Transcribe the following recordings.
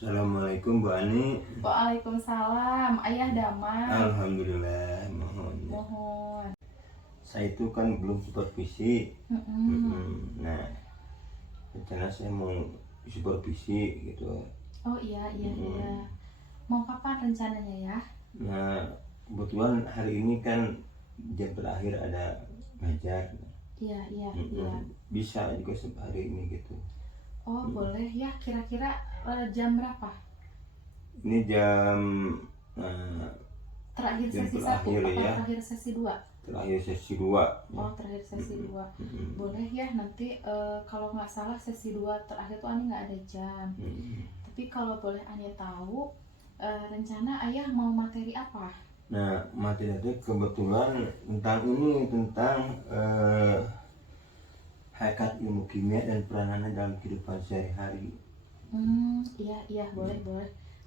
Assalamualaikum Bu Ani. Waalaikumsalam, Ayah Damang. Alhamdulillah, Mohon. saya itu kan belum supervisi. Nah, rencana saya mau supervisi gitu. Oh iya. Mau kapan rencananya ya? Nah, kebetulan hari ini kan jam terakhir ada ngajar. Iya. Bisa juga hari ini gitu. Oh boleh ya, kira-kira jam berapa? Ini jam Terakhir jam sesi 1 terakhir apa ya. terakhir sesi 2? Terakhir sesi 2. Oh terakhir sesi 2. Boleh ya, nanti kalau nggak salah sesi 2 terakhir tuh Ani nggak ada jam. Tapi kalau boleh Ani tahu, rencana Ayah mau materi apa? Nah, materi itu kebetulan tentang hakikat ilmu kimia dan peranannya dalam kehidupan sehari-hari. Iya, boleh.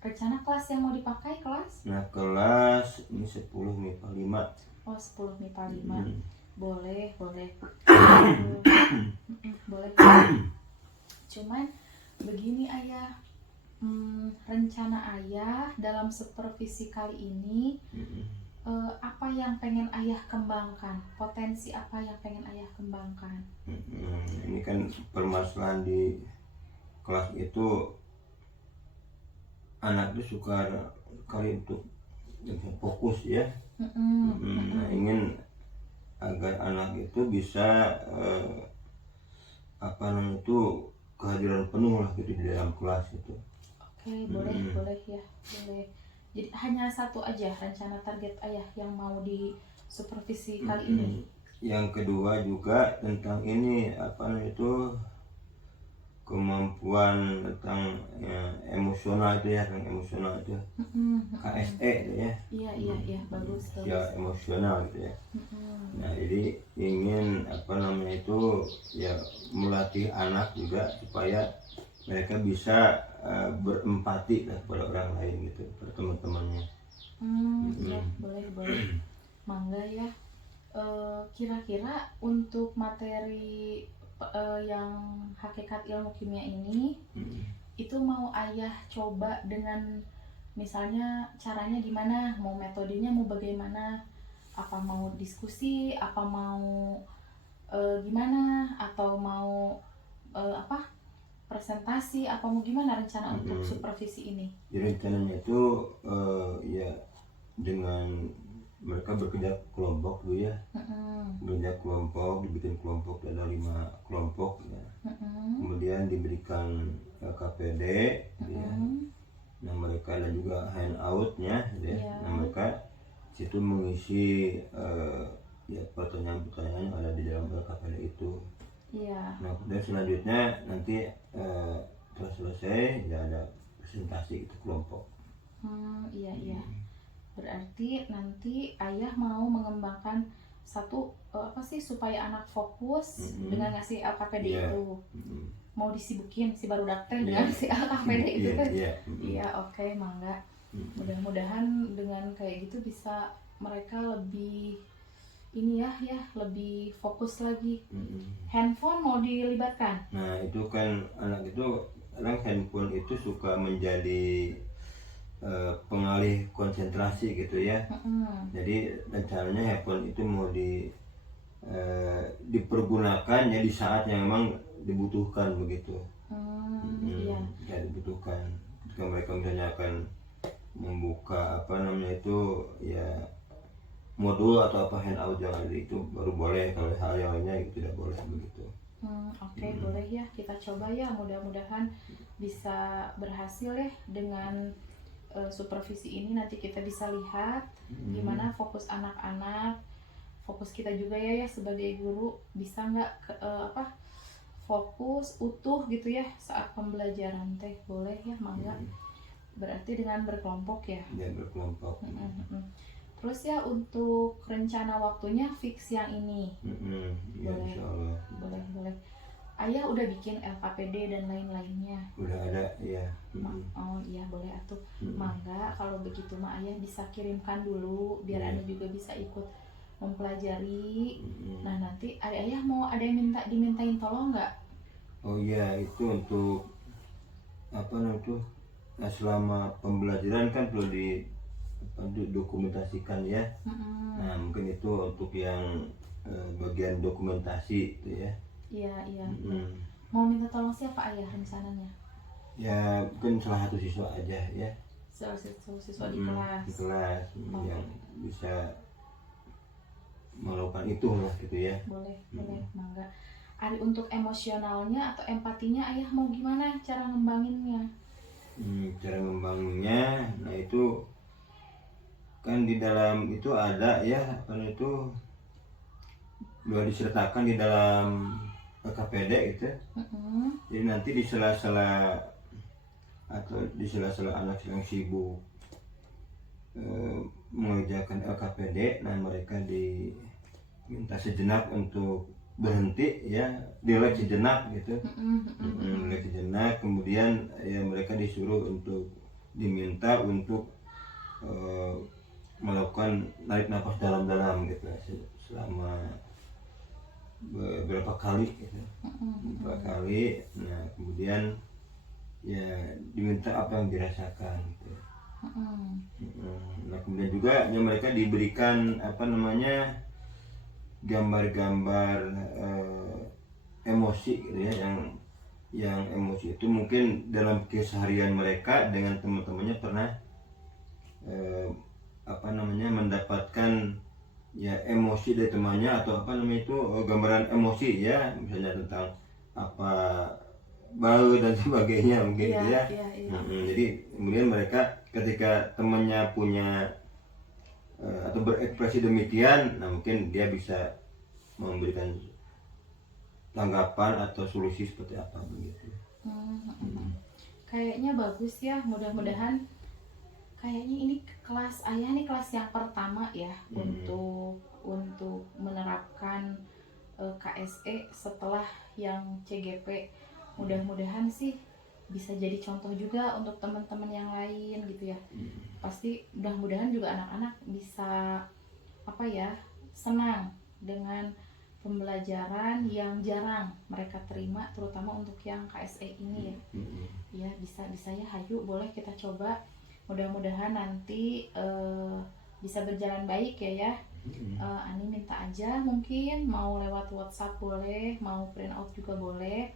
Rencana kelas yang mau dipakai kelas? Nah, kelas ini 10 MIPA 5. Oh 10 MIPA 5. Boleh. Boleh. Cuman begini Ayah, rencana Ayah dalam supervisi kali ini, apa yang pengen Ayah kembangkan? Potensi apa yang pengen Ayah kembangkan? Ini kan permasalahan di kelas itu, anak itu suka kali untuk fokus ya. Nah, ingin agar anak itu bisa kehadiran penuh lah gitu di dalam kelas itu. Oke, boleh ya, boleh. Jadi hanya satu aja rencana target Ayah yang mau di supervisi kali ini. Yang kedua juga tentang ini kemampuan tentang emosional itu ya, KSE itu ya. Iya, bagus. Ya, emosional gitu ya. Nah, jadi ingin melatih anak juga supaya mereka bisa berempati kepada orang lain gitu, kepada teman-temannya. Ya, boleh. Mangga ya. Kira-kira untuk materi yang hakikat ilmu kimia ini, itu mau Ayah coba dengan misalnya caranya gimana, mau metodenya mau bagaimana, apa mau diskusi, apa mau gimana, atau mau presentasi, apa mau gimana rencana untuk supervisi ini? Jadi rencananya itu ya dengan mereka bekerja kelompok dulu ya. Bekerja kelompok, dibikin kelompok, ada 5 kelompok ya. Kemudian diberikan KPD ya. Nah, mereka ada juga handoutnya ya. Nah, mereka situ mengisi pertanyaan-pertanyaan yang ada di dalam KPD itu. Nah, kemudian selanjutnya nanti setelah selesai ya ada presentasi itu kelompok. Iya. Berarti nanti Ayah mau mengembangkan satu supaya anak fokus dengan ngasih LKPD itu. Mau disibukin si barudak teh dengan si LKPD itu kan. Iya, oke, mangga. Mudah-mudahan dengan kayak gitu bisa mereka lebih lebih fokus lagi. Handphone mau dilibatkan? Nah, itu kan anak itu kadang handphone itu suka menjadi pengalih konsentrasi gitu ya. Jadi rencananya handphone itu mau dipergunakan ya di saat yang memang dibutuhkan begitu. Iya. Ya, dibutuhkan ketika mereka misalnya akan membuka modul atau handout yang ada itu baru boleh, kalau hal yang lainnya itu tidak boleh begitu. Oke, boleh ya, kita coba ya, mudah-mudahan bisa berhasil ya dengan supervisi ini. Nanti kita bisa lihat gimana fokus anak-anak, fokus kita juga ya sebagai guru, bisa nggak fokus utuh gitu ya saat pembelajaran teh. Boleh ya, mangga. Berarti dengan berkelompok ya. Ya, berkelompok. Terus ya untuk rencana waktunya fix yang ini. Ya, Boleh. insyaallah. Boleh. Ayah udah bikin LKPD dan lain-lainnya. Udah ada ya. Oh iya, boleh atuh. Mangga kalau begitu mah Ayah bisa kirimkan dulu biar Ayah juga bisa ikut mempelajari. Nah, nanti Ayah mau ada yang dimintain tolong nggak? Oh iya, itu untuk selama pembelajaran kan perlu dokumentasikan ya. Nah mungkin itu untuk yang bagian dokumentasi itu ya. Iya. Mau minta tolong siapa ayah rencananya? Ya mungkin salah satu siswa aja ya. Salah satu siswa di kelas. Di kelas yang bisa melakukan itu lah gitu ya. Boleh, mangga. Ari untuk emosionalnya atau empatinya ayah mau gimana cara ngembanginnya? Cara ngembanginnya, nah itu kan di dalam itu ada ya kan itu sudah disertakan di dalam KPD gitu. Jadi nanti di sela-sela atau di sela-sela anak yang sibuk mengerjakan LKPD, nah mereka diminta sejenak untuk berhenti ya, dilek sejenak gitu. Dilek sejenak, kemudian ya mereka disuruh untuk diminta untuk melakukan narik nafas dalam-dalam gitu selama beberapa kali gitu. Beberapa kali, nah kemudian ya diminta apa yang dirasakan gitu. Nah kemudian juga ya mereka diberikan apa namanya gambar-gambar emosi gitu ya, yang emosi itu mungkin dalam keseharian mereka dengan teman-temannya pernah apa namanya mendapatkan ya emosi dari temannya atau apa namanya itu gambaran emosi ya, misalnya tentang apa bau dan sebagainya mungkin gitu ya. Jadi kemudian mereka ketika temannya punya atau berekspresi demikian, nah mungkin dia bisa memberikan tanggapan atau solusi seperti apa begitu. Kayaknya bagus ya, mudah-mudahan kayaknya ini kelas ayah nih kelas yang pertama ya untuk menerapkan KSE setelah yang CGP. Mudah-mudahan sih bisa jadi contoh juga untuk teman-teman yang lain gitu ya. Pasti mudah-mudahan juga anak-anak bisa apa ya, senang dengan pembelajaran yang jarang mereka terima, terutama untuk yang KSE ini ya. Ya bisa ya, hayu boleh kita coba. Mudah-mudahan nanti bisa berjalan baik ya. Ani minta aja, mungkin mau lewat WhatsApp boleh, mau print out juga boleh,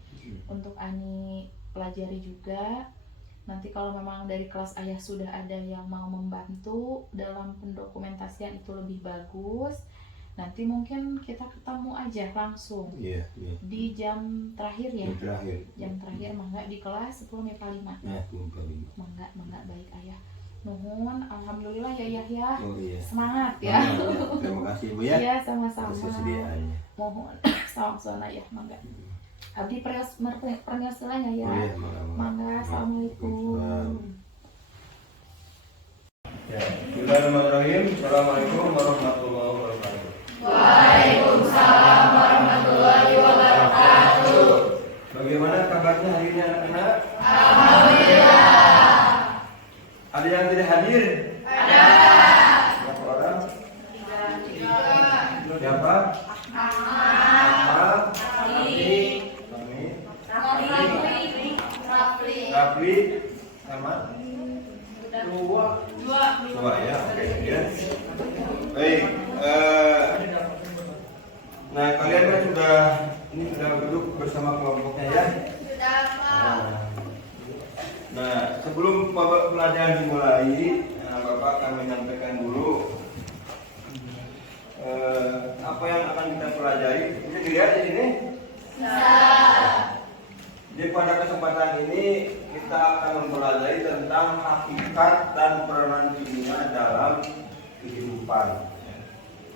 untuk Ani pelajari juga. Nanti kalau memang dari kelas ayah sudah ada yang mau membantu dalam pendokumentasian itu lebih bagus, nanti mungkin kita ketemu aja langsung di jam terakhir ya. Jam terakhir mangga di kelas 10 MIPA 5. Mangga baik ayah. Nuhun, alhamdulillah ya Yahya. Semangat ya. Terima kasih Bu ya. Iya, sama-sama. Kesediaannya. Mohon salam ya, mangga. Abdi pernyosilanya ya. Mangga, assalamualaikum. Ya, bismillahirrahmanirrahim. Assalamualaikum warahmatullahi wabarakatuh. Waalaikumsalam warahmatullahi wabarakatuh. Bagaimana kabarnya hari ini anak-anak? Alhamdulillah. Ada yang tidak hadir? Ada. Berapa orang? 3. Siapa? Ahmad. Rafli. Sama? 2 ya, oke ya. Baik. Nah kalian kan sudah duduk bersama kelompoknya ya. Nah, sebelum pelajaran dimulai, Bapak akan menyampaikan dulu apa yang akan kita pelajari. Bisa dilihat di sini? Jadi pada kesempatan ini kita akan mempelajari tentang hakikat dan peranan kimia dalam kehidupan.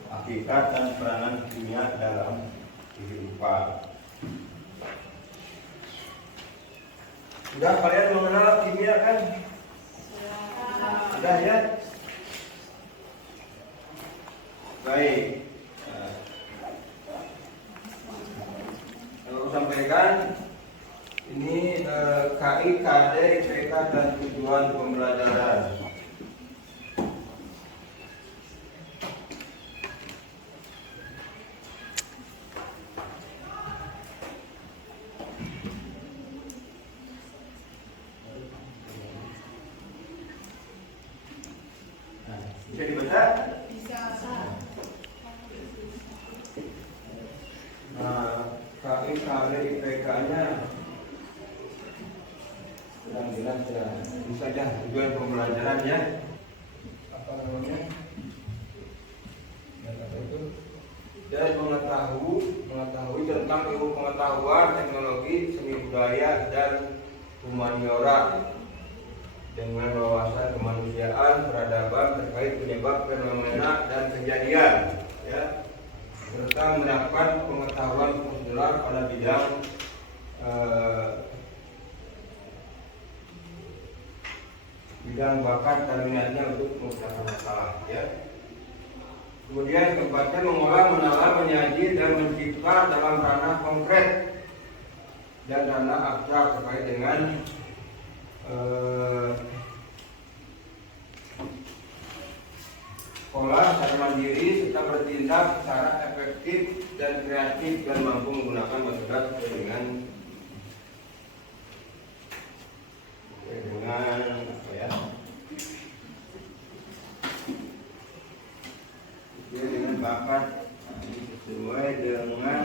Hakikat dan peranan kimia dalam kehidupan. Sudah kalian mengenal kimia kan? Sudah ya? Baik. Aku sampaikan ini KI, KD, IPK dan tujuan pembelajaran. tapi kalau IPK-nya sedang jelas ya. Itu saja tujuan pembelajaran ya. Apa namanya? Dan mengetahui tentang ilmu pengetahuan, teknologi, seni budaya dan humaniora dengan wawasan kemanusiaan, peradaban terkait penyebab fenomena dan kejadian, ya, serta mendapat pengetahuan prosedural pada bidang bakat dan minatnya untuk mengusahakan masalah, ya. Kemudian keempatnya mengolah, menalar, menyaji dan mencipta dalam ranah konkret dan ranah abstrak terkait dengan sekolah secara mandiri serta bertindak secara efektif dan kreatif dan mampu menggunakan metode sesuai dengan apa ya? Sesuai dengan bakat, sesuai dengan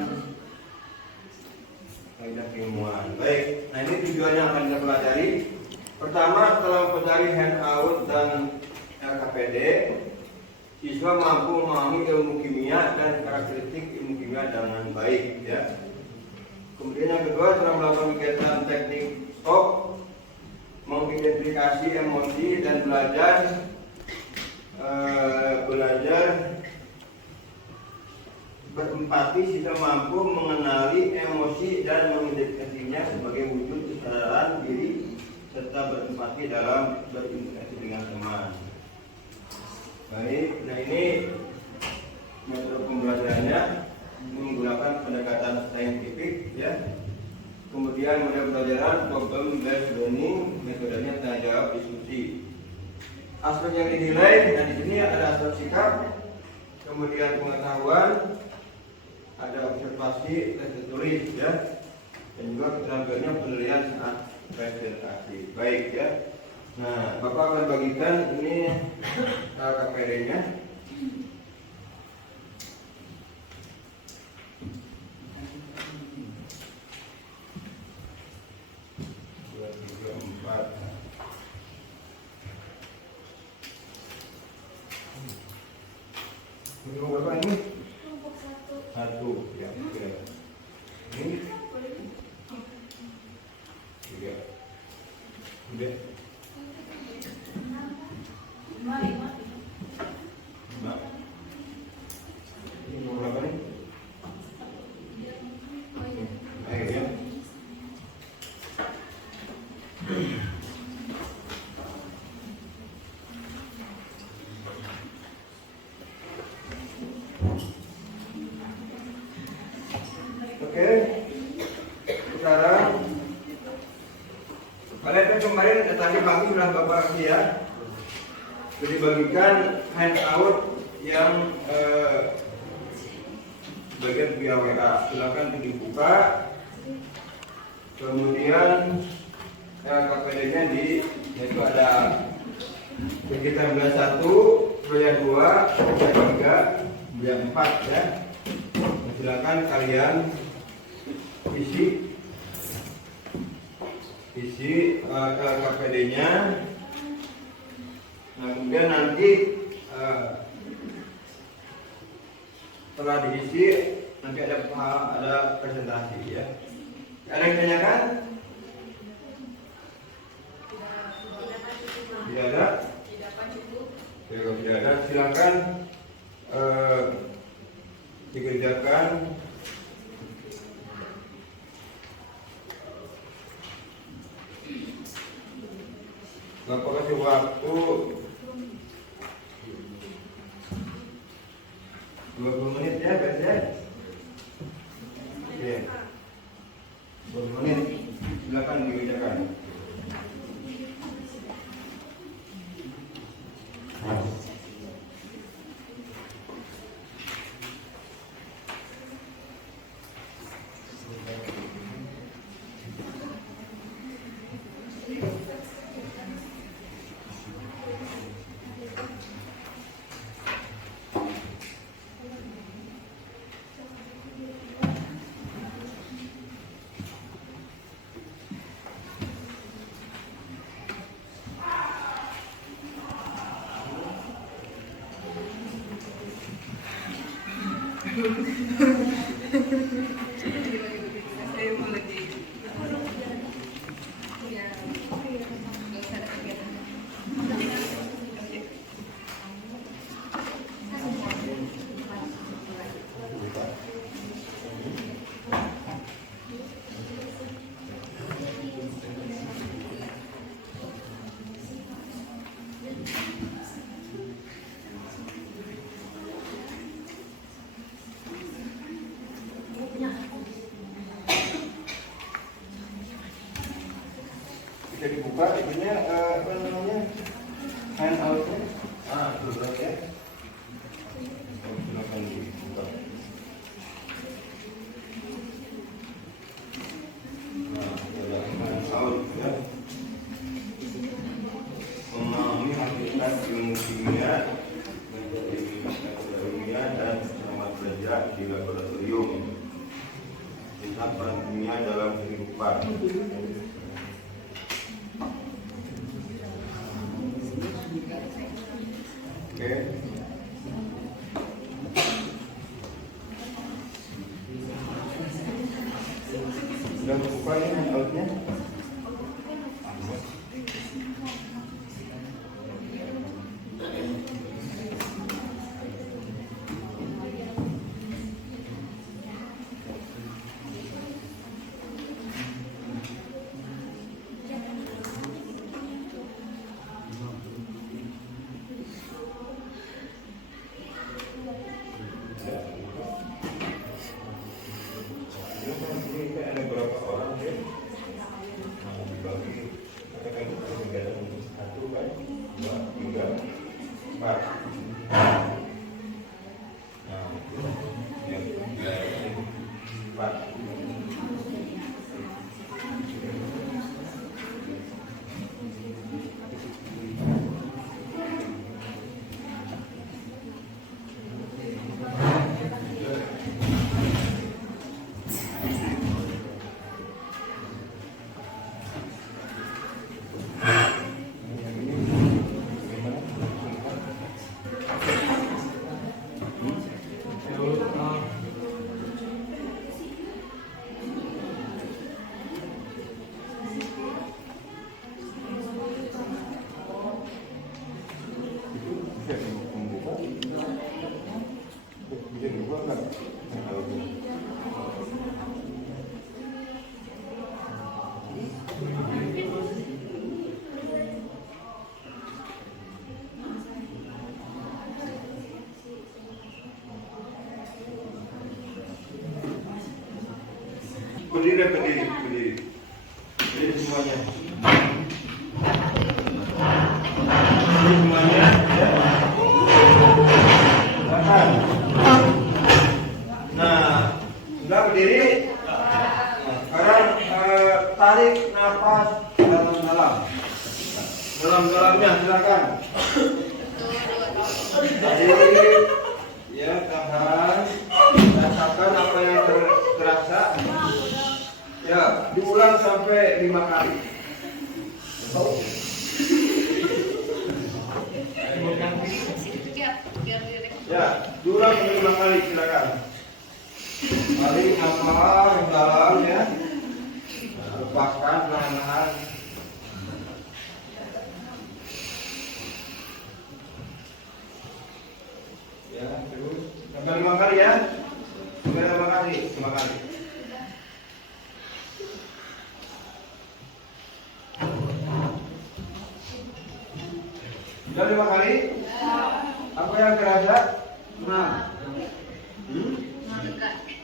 kaidah keilmuan. Baik, nah ini tujuannya akan kita pelajari. Pertama, setelah mempelajari handout dan LKPD, siswa mampu memahami ilmu kimia dan karakteristik ilmu kimia dengan baik, ya. Kemudian yang kedua, setelah melakukan kegiatan teknik stop, mengidentifikasi emosi dan belajar berempati, siswa mampu mengenali emosi dan mengidentifikasinya sebagai wujud kesadaran diri serta berempati dalam berinteraksi dengan teman. Baik, nah ini metode pembelajarannya menggunakan pendekatan saintifik, ya. Kemudian metode pembelajaran problem based learning, metodenya tanya jawab diskusi. Aspek yang dinilai, dan di sini ada aspek sikap, kemudian pengetahuan, ada observasi, tes tulis, ya, dan juga keterampilannya penilaian saat presentasi. Baik, ya. Nah, Bapak akan bagikan ini KPD-nya. Kelompok berapa ini? Kelompok 1. Ya, oke. Ini 3. Udah. 5. Ini nomor berapa nih? Ayo, ya. Oke, sekarang kalian kan kemarin tadi pagi sudah Bapak kasih, ya, sudah dibagikan handout yang bagian via WA. Silakan dibuka. Kemudian KPD-nya yaitu ada sekitar bulan 1, bulan 2, bulan 3, bulan 4, ya. Silakan kalian isi KPD-nya. Nah, kemudian nanti setelah diisi nanti ada presentasi, ya. Ada yang ditanyakan? Tidak ada? Kalau tidak ada, silakan dikerjakan. Bapak kasih waktu 20 menit, ya, biasanya. Oke. 20 menit. Silakan dikerjakan. bisa dibuka itunya apa namanya handoutnya. Itu berarti ya. Silakan dibuka. Ada handout ya. Memahami hakikat ilmu kimia, menjadi kimia dan selamat belajar di laboratorium. Tentang peran kimia dalam kehidupan. Oke. Sudah buka ini handoutnya. Ini ada berapa orang ya? Dibagi katakan negara satu kan, dua, tiga, empat. Empat. Bisa dibuka nggak? Berdiri. Jadi semuanya. Semuanya. Ya. Silakan. Nah, sudah berdiri. Nah, sekarang tarik nafas dalam-dalam. Dalam-dalamnya silakan. Tarik. Ya, tahan. Rasakan apa yang terasa. Ya, diulang sampai 5 kali. Ya, diulang sampai 5 kali silakan. Tarik nafas dalam ya. Lepaskan perlahan-lahan. Ya, terus sampai 5 kali ya. Sampai 5 kali, 5 kali. Sudah 5 kali? Apa yang terasa?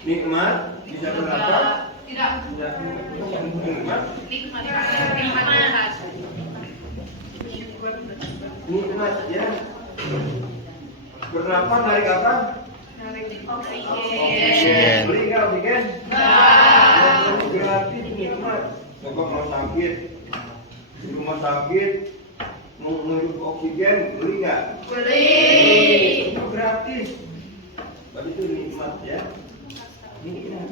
Nikmat? Bisa berapa? Tidak. Nikmat? Nikmat ya. Bernapas narik apa? Oksigen. Beli nggak oksigen? Gratis nikmat. Coba kalau sakit di rumah sakit menurut oksigen beli nggak? Beli. Gratis. Berarti itu nikmat ya. Nikmat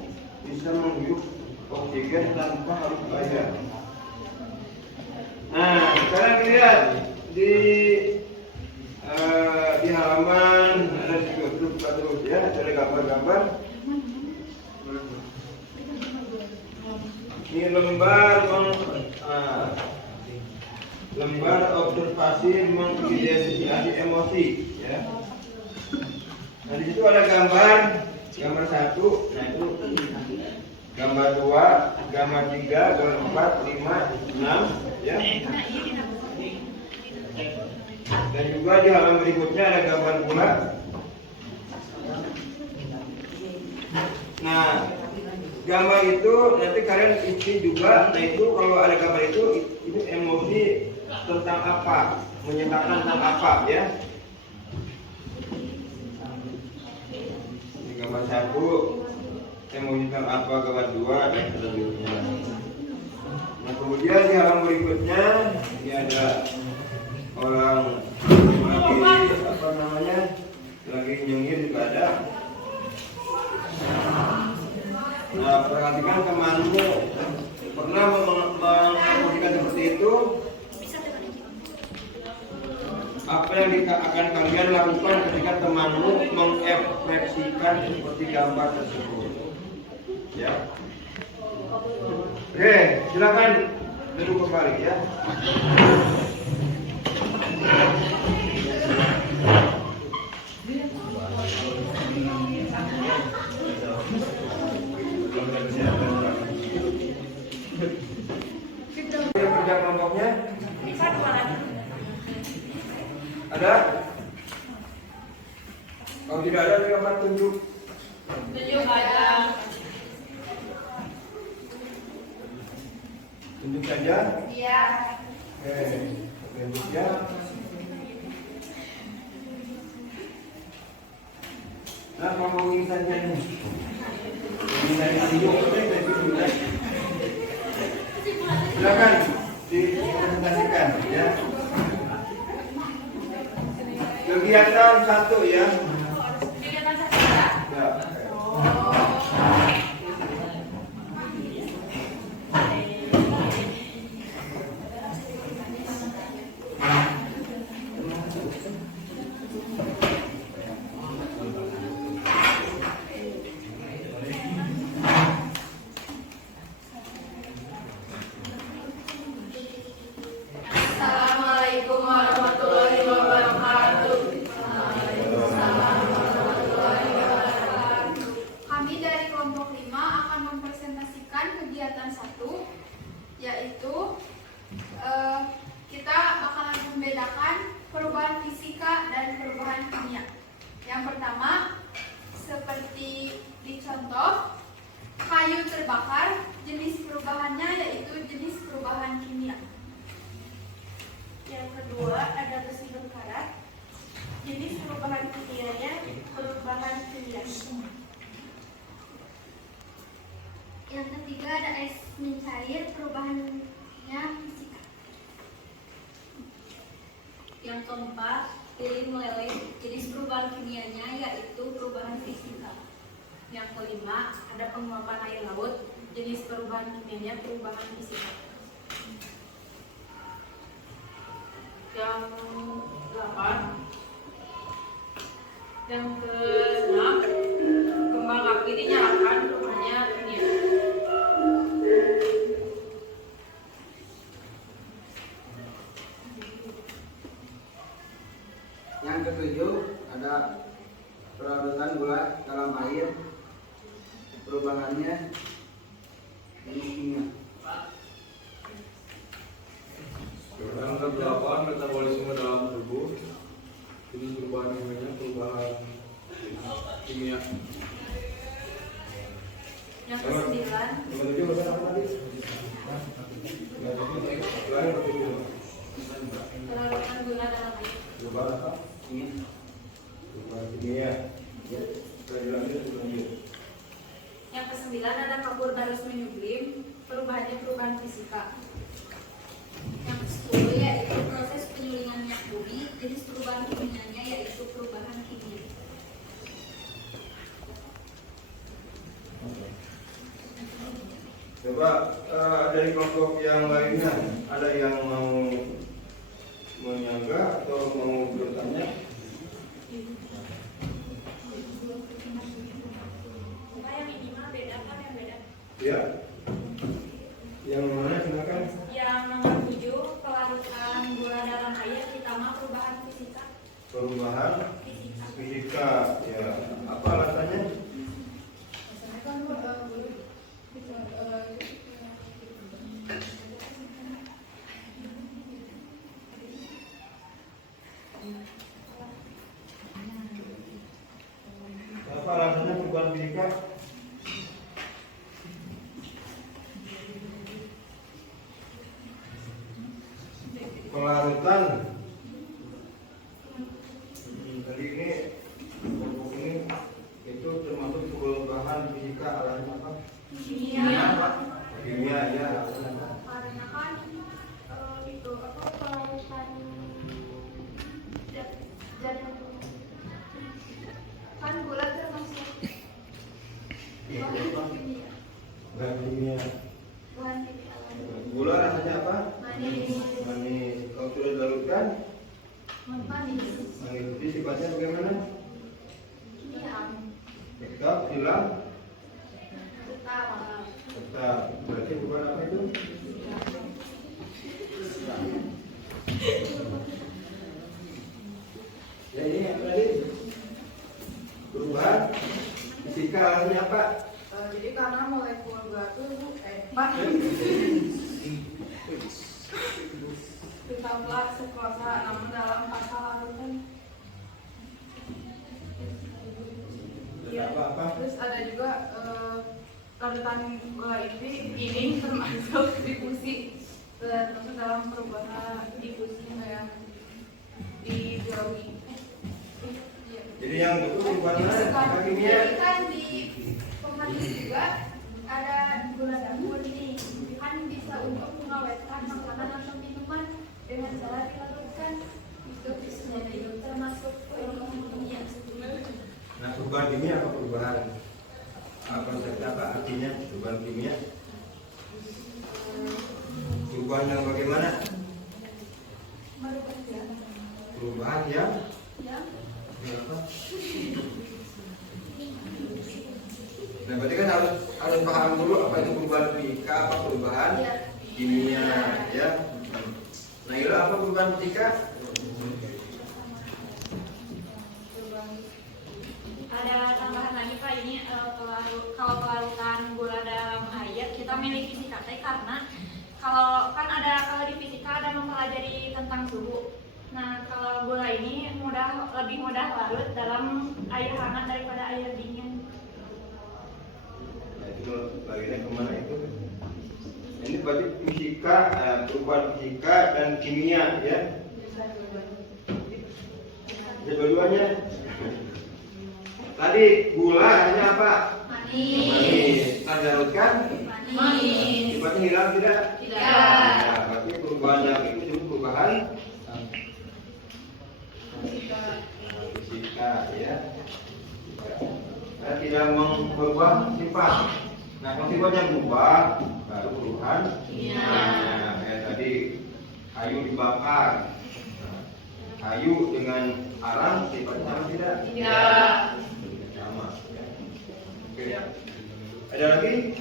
bisa menghirup oksigen tanpa harus bayar. Nah, sekarang lihat di halaman ada terus ya, ada gambar-gambar. Ini lembar observasi mengidentifikasi emosi ya. Nah di situ ada gambar 1, nah itu gambar 2, gambar 3, gambar 4, 5, 6 ya. Dan juga di halaman berikutnya ada gambar bulat. Nah, gambar itu nanti kalian isi juga. Nah itu kalau ada gambar itu emosi tentang apa, menyatakan tentang apa ya. Ini gambar 1 emosi tentang apa, gambar 2 dan selanjutnya. Nah kemudian di halaman berikutnya ini ada orang lagi apa namanya, lagi nyengir juga ada. Nah perhatikan temanmu pernah mengekspresikan seperti itu. Apa yang akan kalian lakukan ketika temanmu mengekspresikan seperti gambar tersebut? Ya. Oke, silakan duduk kembali ya. Kerja kelompoknya? Ada? Kalau tidak ada, silakan tunjuk. Tunjuk ada. Tunjuk saja. Iya. Oke, tunjuk ya. Nah, mau ini saja nih. Ini dari tunjuk, silakan dipresentasikan ya. Kegiatan 1 ya. Kegiatan 1 ya. Ya. Assalamualaikum warahmatullahi wabarakatuh. Kami dari kelompok 5 akan mempresentasikan kegiatan 1, yaitu kita bakalan membedakan perubahan fisika dan perubahan kimia. Yang pertama, seperti dicontoh, kayu terbakar, jenis perubahannya yaitu jenis perubahan kimia. Yang kedua, ada besi berkarat, jenis perubahan kimianya perubahan kimia. Yang ketiga ada es mencair, perubahannya fisika. Yang keempat, lilin meleleh, jenis perubahan kimianya yaitu perubahan fisika. Yang kelima, ada penguapan air laut, jenis perubahan kimianya perubahan fisika. Yang 8. Yang ke-6, kembang api dinyalakan, rumahnya kimia. Yang ke-7 ada peradutan gula dalam air, perubahannya jenis kimia. Yang ke-8 metabolisme dalam tubuh, jenis perubahan kimianya perubahan kimia. Yang ke-9, peradutan gula dalam air. Perubahan apa? Perubahan kimia. Yang ke-9, ada kapur barus menyublim, perubahannya perubahan fisika. Yang ke-10 yaitu proses penyulingan minyak bumi, jenis perubahan kimianya yaitu perubahan kimia. Coba dari kelompok yang lainnya ada yang mau menyanggah atau mau bertanya? Yang minimal beda kan yang beda. Ya. Yang mana silakan? Yang nomor 7, pelarutan gula dalam air, ditambah perubahan fisika. Perubahan fisika. Ya. Apa alasannya? Apa alasannya perubahan fisika? pelarutan. Tadi ini kelompok ini itu termasuk bahan fisika alam apa? Kimia ya. Karena kan itu apa pelarutan zat kan gula termasuk bahan kimia. Bahan kimia. Bahan kimia. Gula rasanya apa? Manis. Manis. Kalau sudah dilarutkan, Manis. manis. Jadi sifatnya bagaimana? Kimia. Tetap hilang. Tetap. Tetap. Berarti bukan apa itu? Ya ini apa tadi? Perubahan fisika alamnya apa? Jadi karena molekul batu ditambah seklosa namun dalam fase larutan. Iya. Apa-apa? Terus ada juga larutan gula ini termasuk difusi termasuk dalam perubahan difusi yang di biologi. Jadi yang betul perubahan kimia. Jadi kan di pemanis juga ada gula dapur nih, kan bisa untuk mengawetkan makanan atau minuman dengan cara dilarutkan. Itu jadi termasuk perubahan kimia. Nah, perubahan kimia apa perubahan? Konsepnya apa artinya perubahan kimia? Perubahan yang bagaimana? Perubahan yang apa? Nah, berarti kan harus paham dulu apa itu perubahan fisika, apa perubahan kimia, ya. Nah, itu apa perubahan fisika? Ada tambahan lagi Pak, ini kalau pelarutan gula dalam air kita milih fisika karena kalau di fisika ada mempelajari tentang suhu. Nah, kalau gula ini lebih mudah larut dalam air hangat daripada air dingin. Nah, itu bagiannya kemana itu? Ini berarti fisika, perubahan fisika dan kimia, ya. Dua-duanya. Tadi gula hanya apa? Manis. Tadi larutkan? Manis. Sifatnya hilang tidak? Tidak. Nah, berarti perubahan yang itu disebut perubahan fisika, ya. Saya tidak mengubah sifat. Nah, kalau sifatnya berubah, baru perubahan. Nah, kayak tadi kayu dibakar. Nah, kayu dengan arang sifatnya sama tidak? Tidak. Sama. Ya. Oke. Ada lagi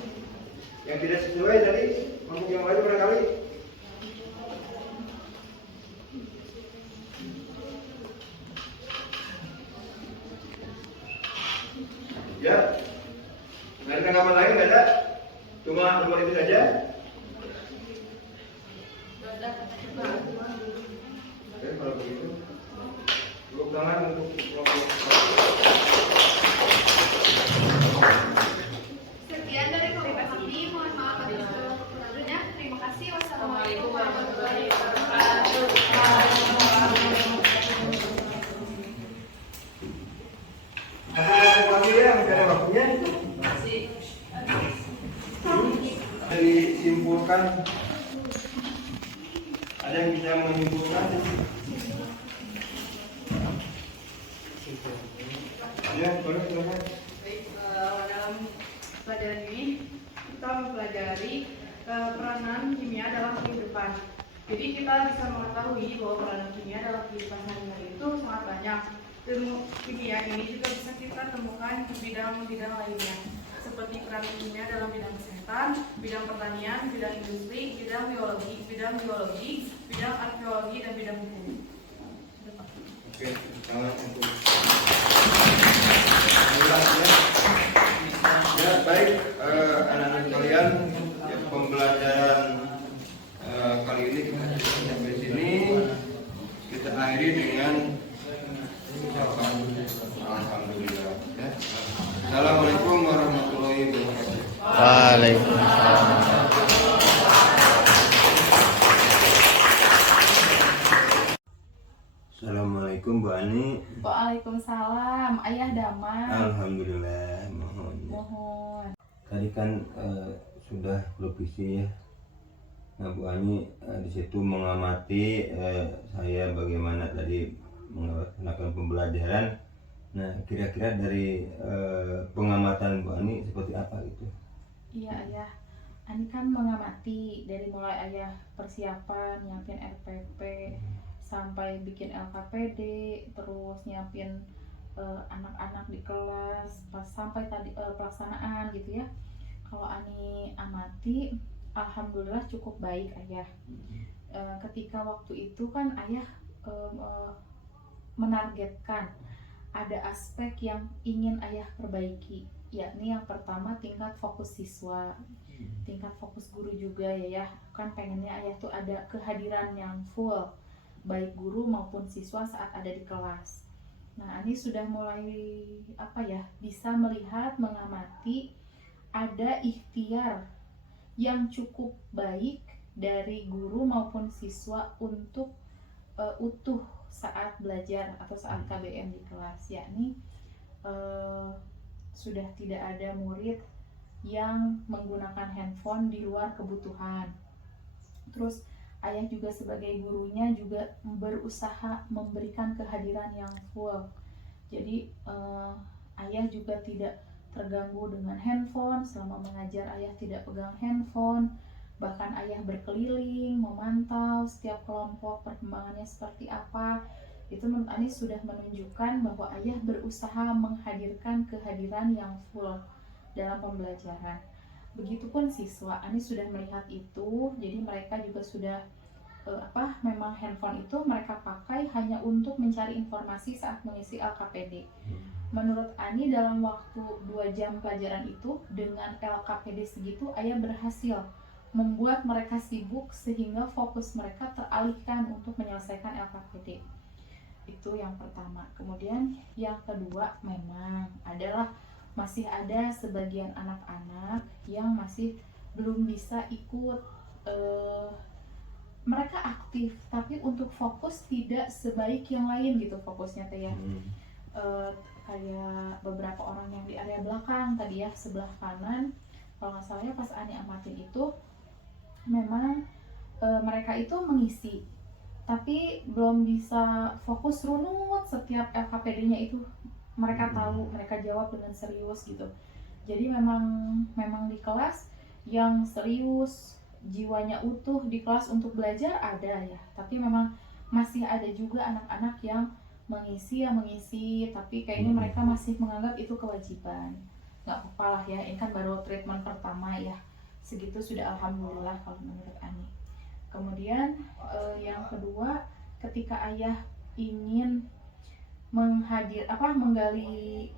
yang tidak sesuai tadi? Kelompok yang lain barangkali? Ya, nggak ada tanggapan lain, nggak ada? Cuma nomor itu saja. Oke, kalau begitu, tepuk tangan untuk kelompok. Sekian dari kelompok kami, mohon maaf atas kekurangannya. Terima kasih. Wassalamualaikum warahmatullahi wabarakatuh. Ada lagi ya, masih ada waktunya. Disimpulkan. Ada yang bisa menyimpulkan? Ya, boleh silakan. Dalam pelajaran ini kita mempelajari peranan kimia dalam kehidupan. Jadi kita bisa mengetahui bahwa peranan kimia dalam kehidupan sehari-hari itu sangat banyak. Ilmu kimia ini juga bisa kita temukan di bidang-bidang lainnya, seperti peranan kimia dalam bidang kesehatan, bidang pertanian, bidang industri, bidang biologi, bidang arkeologi, dan bidang hukum. Oke, tangan untuk. Ya, baik, anak-anak sekalian, ya, pembelajaran kali ini kita sampai sini. Kita akhiri dengan ucapan alhamdulillah. Ya. Assalamualaikum warahmatullahi wabarakatuh. Waalaikumsalam. Ani. Waalaikumsalam. Ayah Damai. Alhamdulillah, Mohon. Tadi kan sudah provisi ya. Nah Bu Ani di situ mengamati saya bagaimana tadi melaksanakan pembelajaran. Nah kira-kira dari pengamatan Bu Ani seperti apa gitu? Iya Ayah. Ani kan mengamati dari mulai Ayah persiapan nyiapin RPP sampai bikin LKPD, terus nyiapin anak-anak di kelas pas sampai tadi pelaksanaan gitu ya. Kalau Ani amati, alhamdulillah cukup baik Ayah. Ketika waktu itu kan Ayah menargetkan ada aspek yang ingin Ayah perbaiki, yakni yang pertama tingkat fokus siswa, tingkat fokus guru juga ya kan pengennya Ayah tuh ada kehadiran yang full baik guru maupun siswa saat ada di kelas. Nah ini sudah mulai bisa melihat, mengamati ada ikhtiar yang cukup baik dari guru maupun siswa untuk utuh saat belajar atau saat KBM di kelas, yakni sudah tidak ada murid yang menggunakan handphone di luar kebutuhan. Terus Ayah juga sebagai gurunya juga berusaha memberikan kehadiran yang full. Jadi Ayah juga tidak terganggu dengan handphone. Selama mengajar Ayah tidak pegang handphone. Bahkan Ayah berkeliling, memantau setiap kelompok perkembangannya seperti apa. Itu menurut Ani sudah menunjukkan bahwa Ayah berusaha menghadirkan kehadiran yang full dalam pembelajaran. Begitupun siswa, Ani sudah melihat itu, jadi mereka juga sudah memang handphone itu mereka pakai hanya untuk mencari informasi saat mengisi LKPD. Menurut Ani dalam waktu 2 jam pelajaran itu dengan LKPD segitu Ayah berhasil membuat mereka sibuk sehingga fokus mereka teralihkan untuk menyelesaikan LKPD. Itu yang pertama. Kemudian yang kedua memang adalah masih ada sebagian anak-anak yang masih belum bisa ikut, mereka aktif tapi untuk fokus tidak sebaik yang lain gitu fokusnya teh ya. Kayak beberapa orang yang di area belakang tadi ya, sebelah kanan kalau nggak salah ya, pas Ani amatin itu memang mereka itu mengisi tapi belum bisa fokus runut setiap LKPD-nya itu. Mereka tahu, mereka jawab dengan serius gitu. Jadi memang di kelas yang serius, jiwanya utuh di kelas untuk belajar ada ya. Tapi memang masih ada juga anak-anak yang mengisi, tapi kayaknya mereka masih menganggap itu kewajiban. Nggak apa-apa lah ya, ini kan baru treatment pertama ya. Segitu sudah alhamdulillah kalau menurut Ani. Kemudian yang kedua, ketika Ayah ingin menggali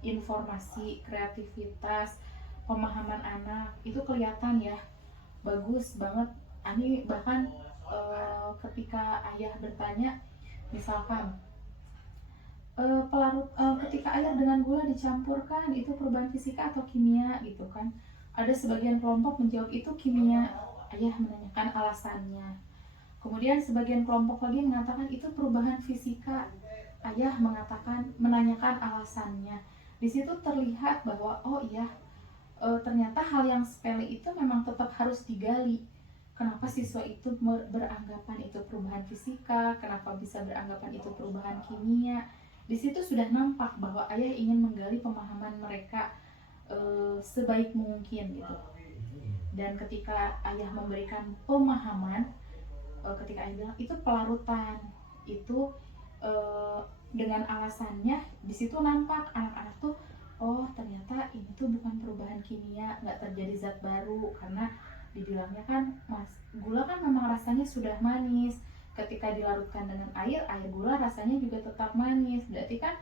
informasi, kreativitas, pemahaman anak, itu kelihatan ya bagus banget. Ani bahkan ketika Ayah bertanya misalkan ketika air dengan gula dicampurkan itu perubahan fisika atau kimia gitu kan, ada sebagian kelompok menjawab itu kimia. Ayah menanyakan alasannya. Kemudian sebagian kelompok lagi mengatakan itu perubahan fisika. Ayah menanyakan alasannya. Di situ terlihat bahwa oh iya, ternyata hal yang sepele itu memang tetap harus digali. Kenapa siswa itu beranggapan itu perubahan fisika? Kenapa bisa beranggapan itu perubahan kimia? Di situ sudah nampak bahwa Ayah ingin menggali pemahaman mereka sebaik mungkin gitu. Dan ketika Ayah memberikan pemahaman, ketika Ayah bilang itu pelarutan, itu dengan alasannya di situ nampak anak-anak tuh oh ternyata ini tuh bukan perubahan kimia, nggak terjadi zat baru, karena dibilangnya kan gula kan memang rasanya sudah manis, ketika dilarutkan dengan air gula rasanya juga tetap manis, berarti kan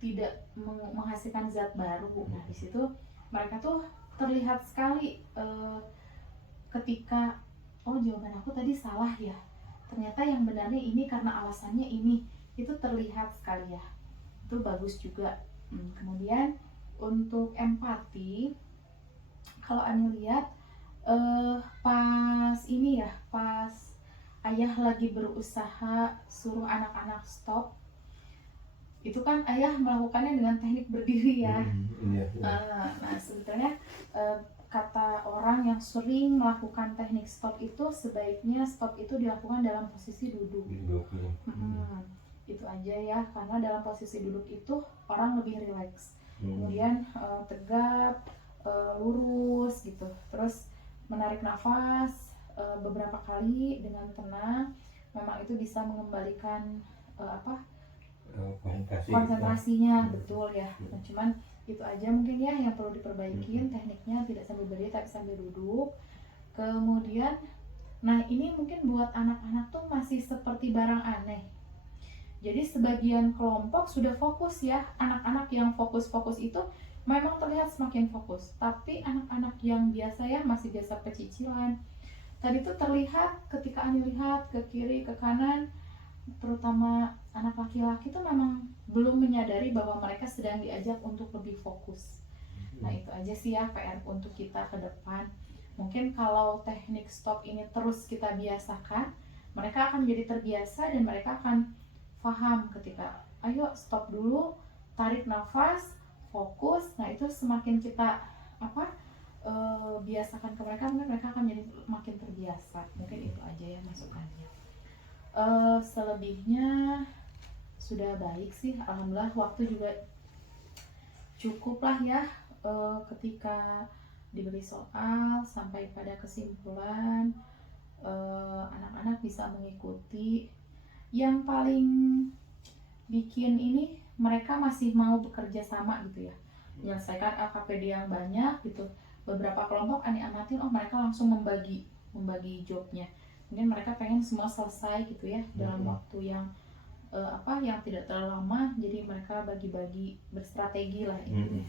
tidak menghasilkan zat baru. Nah di situ mereka tuh terlihat sekali ketika oh jawaban aku tadi salah ya, ternyata yang benarnya ini karena alasannya ini, itu terlihat sekali ya, itu bagus juga. Kemudian untuk empati, kalau Ani lihat pas ini ya, pas Ayah lagi berusaha suruh anak-anak stop, itu kan ayah melakukannya dengan teknik berdiri ya. Iya. Nah sebetulnya kata orang yang sering melakukan teknik stop itu sebaiknya stop itu dilakukan dalam posisi duduk. Itu aja ya, karena dalam posisi duduk itu orang lebih rileks. Kemudian tegap, lurus gitu, terus menarik nafas beberapa kali dengan tenang. Memang itu bisa mengembalikan konsentrasinya, betul ya. Nah, cuman itu aja mungkin ya yang perlu diperbaikin, tekniknya tidak sambil berdiri tapi sambil duduk. Kemudian nah ini mungkin buat anak-anak tuh masih seperti barang aneh. Jadi sebagian kelompok sudah fokus ya, anak-anak yang fokus-fokus itu memang terlihat semakin fokus. Tapi anak-anak yang biasa ya, masih biasa pecicilan, tadi tuh terlihat ketika Ani lihat ke kiri ke kanan, terutama anak laki-laki tuh memang belum menyadari bahwa mereka sedang diajak untuk lebih fokus. Nah itu aja sih ya PR untuk kita ke depan. Mungkin kalau teknik stop ini terus kita biasakan, mereka akan jadi terbiasa dan mereka akan paham ketika ayo stop dulu, tarik nafas, fokus. Nah itu semakin kita biasakan ke mereka, mungkin mereka akan jadi makin terbiasa. Mungkin itu aja ya masukannya. Selebihnya sudah baik sih, alhamdulillah. Waktu juga cukup lah ya, ketika diberi soal sampai pada kesimpulan anak-anak bisa mengikuti. Yang paling bikin ini mereka masih mau bekerja sama gitu ya, menyelesaikan LKPD yang banyak gitu. Beberapa kelompok Ani amatin, mereka langsung membagi jobnya. Mungkin mereka pengen semua selesai gitu ya dalam waktu yang yang tidak terlalu lama. Jadi mereka bagi-bagi, berstrategi lah itu.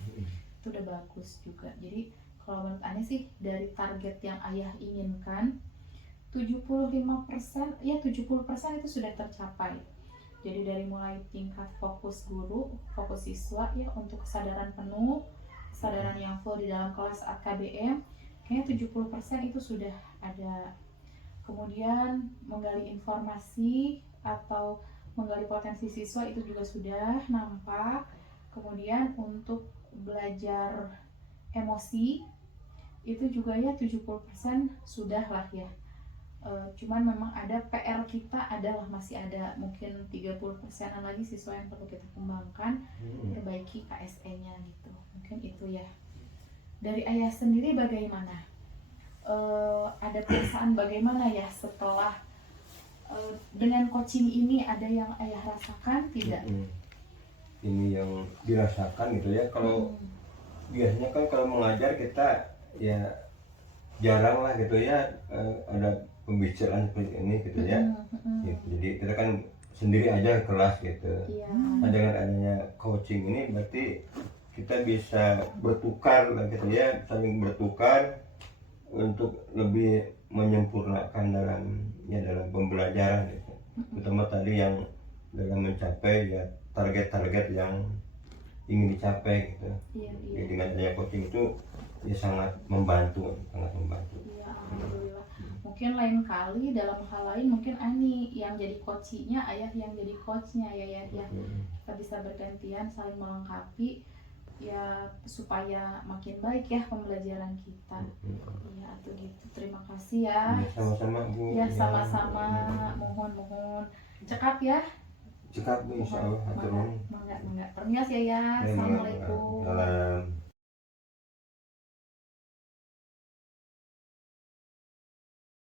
Itu udah bagus juga. Jadi kalau menurut Ani sih dari target yang ayah inginkan 75% ya 70% itu sudah tercapai. Jadi dari mulai tingkat fokus guru, fokus siswa ya untuk kesadaran penuh, kesadaran yang full di dalam kelas KBM, kayaknya 70% itu sudah ada. Kemudian menggali informasi atau menggali potensi siswa itu juga sudah nampak. Kemudian untuk belajar emosi itu juga ya 70% sudah lah ya. Cuman memang ada PR kita adalah masih ada mungkin 30%-an lagi siswa yang perlu kita kembangkan, perbaiki KSE-nya gitu. Mungkin itu ya. Dari ayah sendiri bagaimana? Ada perasaan bagaimana ya setelah dengan coaching ini, ada yang ayah rasakan tidak? Ini yang dirasakan gitu ya. Kalau biasanya kan kalau mengajar kita ya jarang lah gitu ya ada pembicaraan seperti ini gitu ya. Jadi kita kan sendiri aja kelas gitu. Nah, dengan adanya coaching ini berarti kita bisa bertukar lah gitu ya, saling bertukar untuk lebih menyempurnakan dalam pembelajaran gitu. Terutama tadi yang dalam mencapai ya target-target yang ingin dicapai gitu. Jadi dengan adanya coaching itu ya sangat membantu. Iya, alhamdulillah. Mungkin lain kali dalam hal lain mungkin Ani yang jadi coachnya, ayah yang jadi coachnya ya. Kita bisa bergantian saling melengkapi ya supaya makin baik ya pembelajaran kita. Iya, atau gitu. Terima kasih ya. Sama-sama Bu. Ya sama-sama. Mohon cekap ya. Cekap Bu, insyaallah. Enggak. Permias ya. Assalamualaikum.